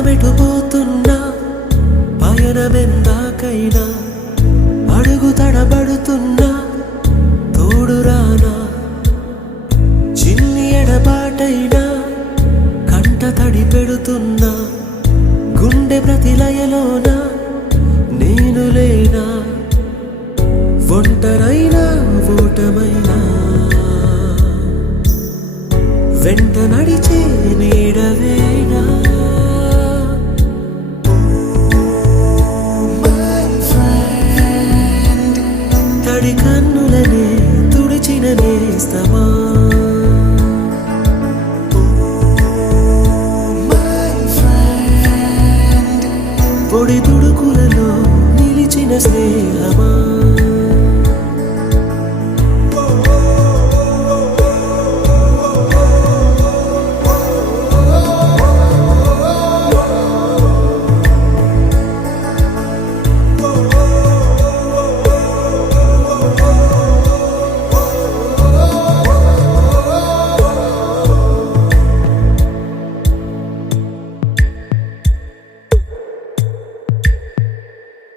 మనమెటుపోతున్నా పయనమెందాకైనా అడుగు తడబడుతున్నా తోడురానా చిన్ని ఎడబాటైనా కంట తడి పెడుతున్నా గుండె ప్రతిలయలోన నేను లేనా ఒంటరైనా ఓటమైనా వెంట నడిచే నీడవేనా తడి కన్నులనే తుడిచిన నేస్తమా పొడి తుడుకులలో నిలిచిన స్నేహమా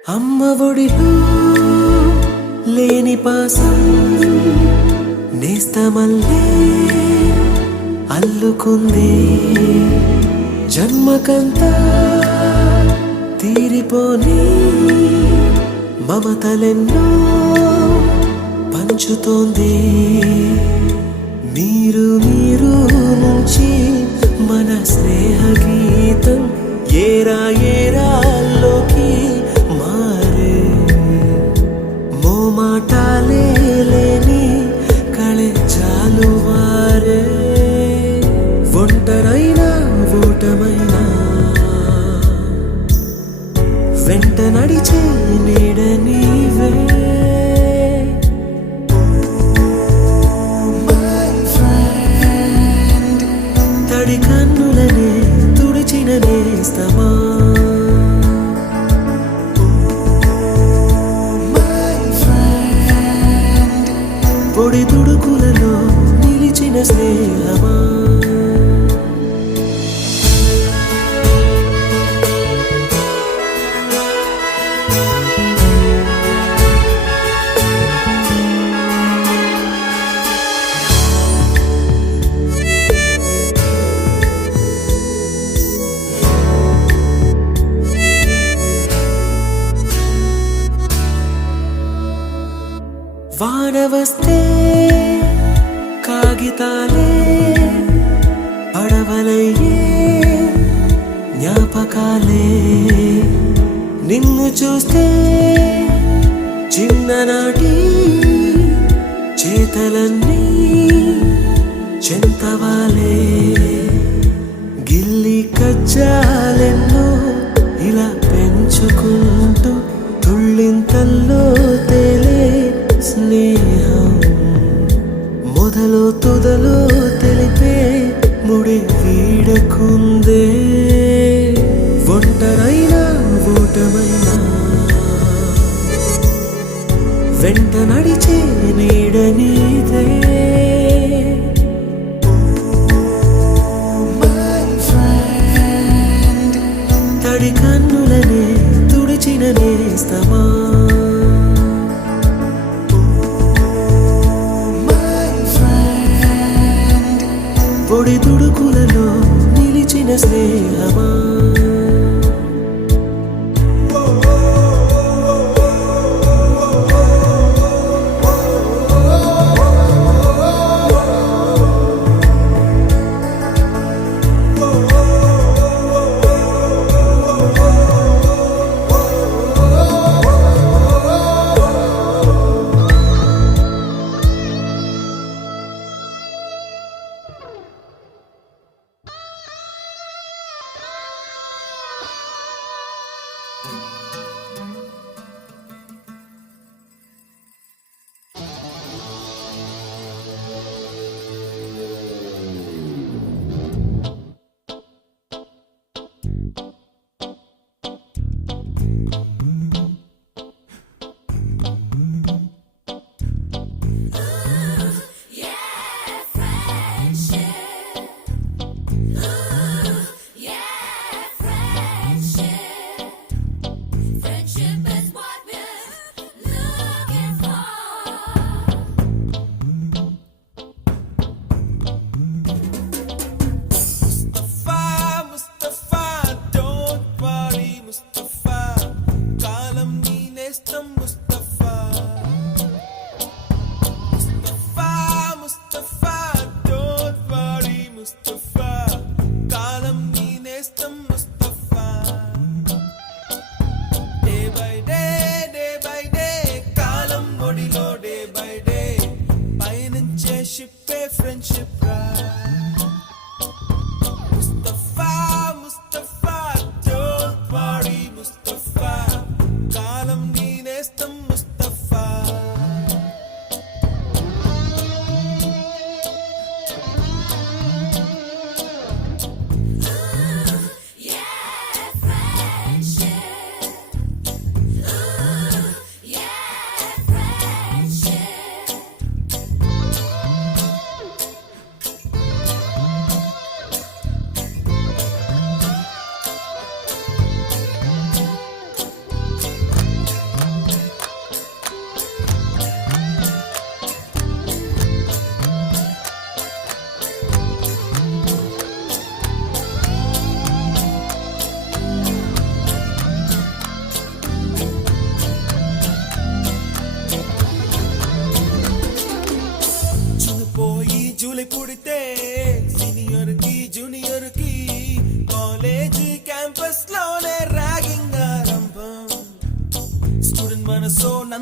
అమ్మ ఒడిలో లేని పాసం నేస్తమల్లే అల్లుకుంది జన్మకంతా తీరిపోని మమతలెన్నో పంచుతోంది మీరు మీరు నుంచి మన స్నేహ గీతం ఏరా ఏరాల్లోకి మారే మోమాటాలే లేని కళే చాలు వారే ఒంటరైనా ఓటమైనా వెంట నడిచే నీడ నీవే తడి కన్నులనే తుడిచిన నేస్తమా పొడి తుడుకులలో నిలిచిన స్నేహమా వాన వస్తే కాగితాలే పడవలయ్యే జ్ఞాపకాలే నిన్ను చూస్తే చిన్ననాటి చేతలన్నీ చెంతవాలే గిల్లి కజ్జాలెన్నో ఇలా పెంచుకుంటూ తుళ్ళింతల్లో తేలే స్నేహం మొదలు తుదలు తెలిపే ముడి వీడకుందే ఒంటరైనా ఓటమైనా వెంట నడిచే నీడ నీదే తడి కన్నులనే తుడిచిన నేస్తమా పొడి తుడుకులలో నిలిచిన స్నేహమా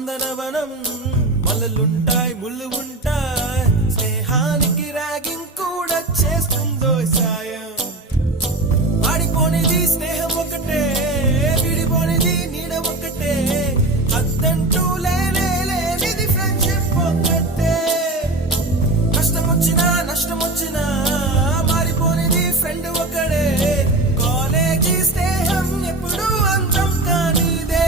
నందనవనం మల్లలుంటాయి ముళ్ళు ఉంటాయి స్నేహానికి ర్యాగింగ్ కూడా చేస్తుందో సాయం వాడిపోనిది స్నేహం ఒకటే విడిపోనిది నీడ ఒకటే అద్దంటూ లేనిది ఫ్రెండ్షిప్ ఒకటే కష్టం వచ్చినా నష్టం వచ్చినా మారిపోనిది ఫ్రెండ్ ఒకడే కాలేజీ స్నేహం ఎప్పుడు అంతం కానిదే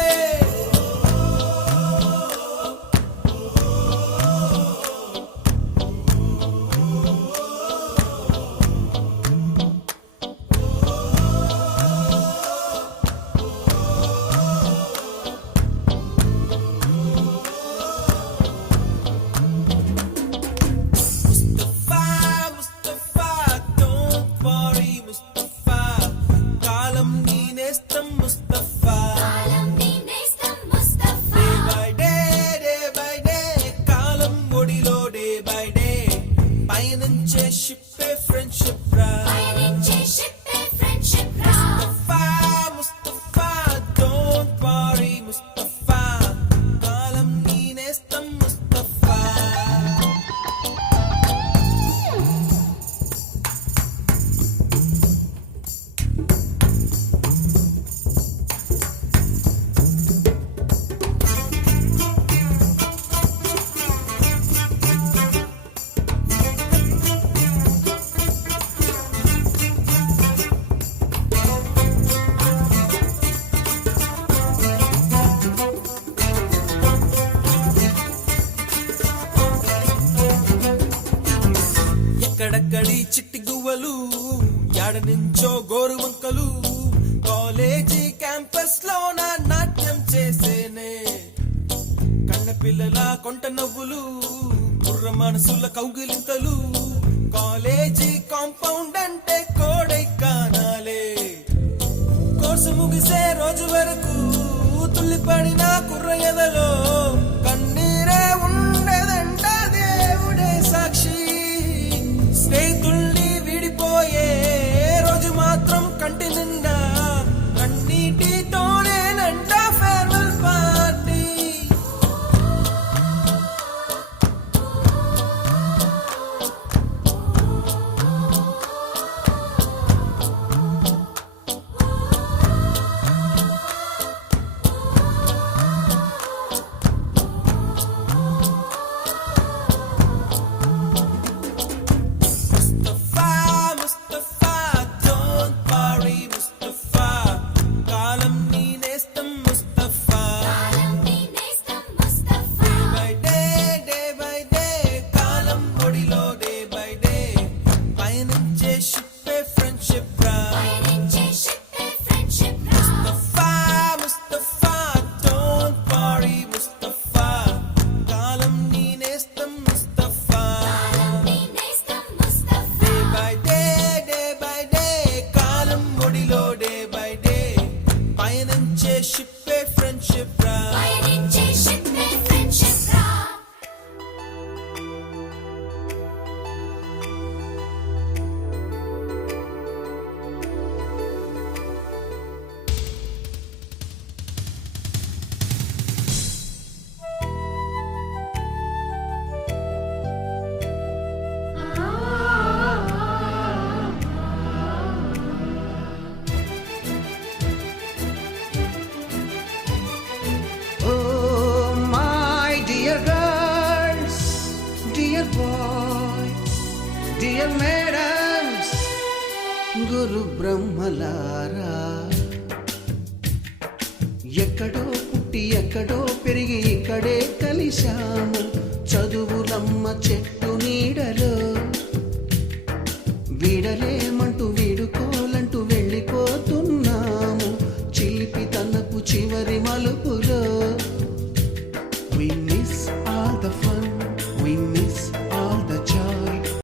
ఎక్కడక్కడి చిట్టి గువ్వలు యాడ నుంచో గోరు వంకలు కాలేజీ క్యాంపస్ లో నా నాట్యం చేసేనే కన్న పిల్లల కొంట నవ్వులు కుర్ర మనసుల కౌగిలింతలు కాలేజీ కాంపౌండ్ అంటే కోడై కానాలే కోర్సు ముగిసే రోజు వరకు తుల్లిపడిన కుర్ర ఎదలో కన్నీరే ఉండదంట దేవుడే సాక్షి స్నేహితుల్ని విడిపోయే రోజు మాత్రం కంటి నిండా కన్నీటితోనేనంట ఫేర్వెల్ పార్టీ డియర్ మేడమ్స్ గురు బ్రహ్మలారా ఎక్కడో పుట్టి ఎక్కడో పెరిగి ఇక్కడే కలిశాము చదువులమ్మ చెట్టు నీడలో వీడలేమంటూ వీడుకోలంటూ వెళ్ళిపోతున్నాము చిలిపి తనపు చివరి మలుపు